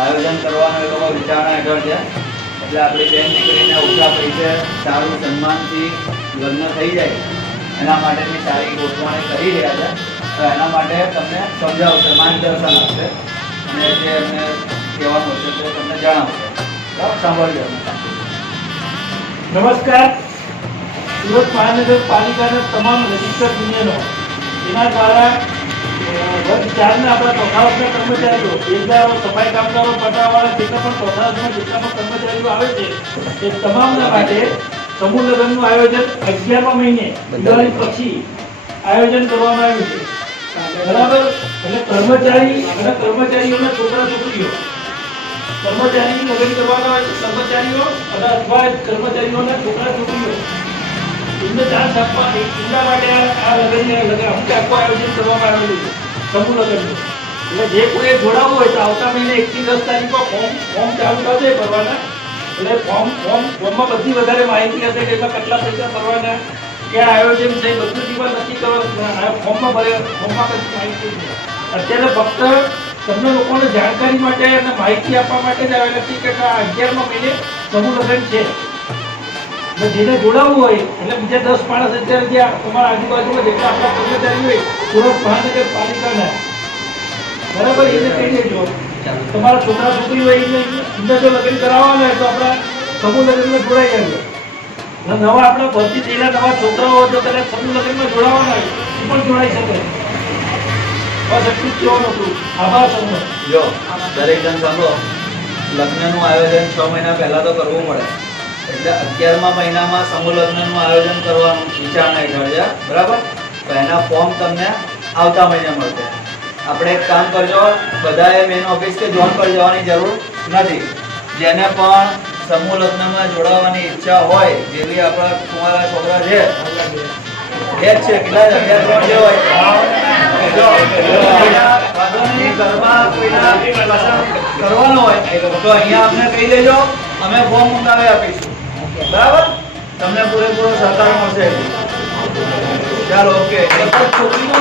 આયોજન કરવાનો એ લોકો વિચારણા હેઠળ છે. એટલે આપણી બેન દીકરીને ઓછા પૈસે સારું સન્માનથી લગ્ન થઈ જાય એના માટેની સારી ગોઠવણી કરી રહ્યા છે. તો એના માટે તમને સમજાવશે, માર્ગદર્શન આપશે અને જે એમને કહેવાનું હશે તે તમને જણાવશે. બરાબર, સાંભળજો. નમસ્કાર. સુરત મહાનગરપાલિકાના તમામ રજિસ્ટર્ડ યુનિયનો એના દ્વારા વર્ગ 4ના આપણા ચોથા વર્ષના કર્મચારીઓ, બેલદારો, સફાઈ કામદારો, પટાવાળા, જેટલા પણ ચોથા વર્ષના જેટલા પણ કર્મચારીઓ આવે છે એ તમામના માટે સમૂહ લગ્નનું આયોજન 11મા મહિને દિવાળી પછી આયોજન કરવામાં આવ્યું છે. બરાબર. એટલે કર્મચારીઓના છોકરા છોકરીઓ કર્મચારી લગ્ન કરવાના હોય કર્મચારીઓ અથવા કર્મચારીઓના છોકરા છોકરીઓ એમને ચાન્સ આપવા એમના માટે આ લગ્ન આખું આયોજન કરવામાં આવેલું છે સમૂહ લગ્નનું. એટલે જે કોઈ જોડાવવું હોય તો આવતા મહિને 1 થી 10 તારીખમાં ફોર્મ ચાલુ થશે ભરવાના. એટલે ફોર્મમાં બધી વધારે માહિતી હશે કે એમાં કેટલા પૈસા ભરવાના, ક્યાં આયોજન છે, બધું જીવન નક્કી કરવાનું ફોર્મમાં બધી માહિતી છે. અત્યારે ફક્ત તમને લોકોને જાણકારી માટે અને માહિતી આપવા માટે જ આવેલા છે કે આ 11મા મહિને સમૂહ લગ્ન છે. જેને જોડાવવું હોય એટલે બીજા 10 માણસ અત્યારે જ્યાં તમારા આજુબાજુમાં જેટલા આપણા કર્મચારી હોય સુરત મહાનગરપાલિકાના, બરાબર, એને કહી દેજો. તમારા છોકરા છોકરી હોય એમને જો લગ્ન કરાવવાના હોય તો આપણા સમૂહ લગ્નમાં જોડાઈ આવ્યો. નવા આપણા ભરતી થયેલા નવા છોકરાઓ જો કદાચ સમૂહ લગ્નમાં જોડાવાના હોય એ પણ જોડાઈ શકે. બસ એટલું જ કહેવાનું હતું. આભાર સમૂહ. જો દરેક જણ સાંભળો, લગ્નનું આયોજન 6 મહિના પહેલાં તો કરવું પડે. એટલે 11મા મહિનામાં સમૂહ લગ્નનું આયોજન કરવાનું વિચારણા હેઠળ છે. બરાબર. તો એના ફોર્મ તમને આવતા મહિને મળશે. આપણે એક કામ કરજો, બધાએ મેઇન ઓફિસ કે જોન પર જવાની જરૂર નથી. જેને પણ સમૂહ લગ્નમાં જોડાવાની ઈચ્છા હોય, જેવી આપણા કુંવારા છોકરા છે એ જ છે. કેટલા 11 જે હોય કરવાનો હોય તો અહીંયા આપણે કહી દેજો, અમે ફોર્મ મંગાવી આપીશું. બરાબર, તમને પૂરેપૂરો સહકાર મળશે. ચાલો, ઓકે. છોકરીનો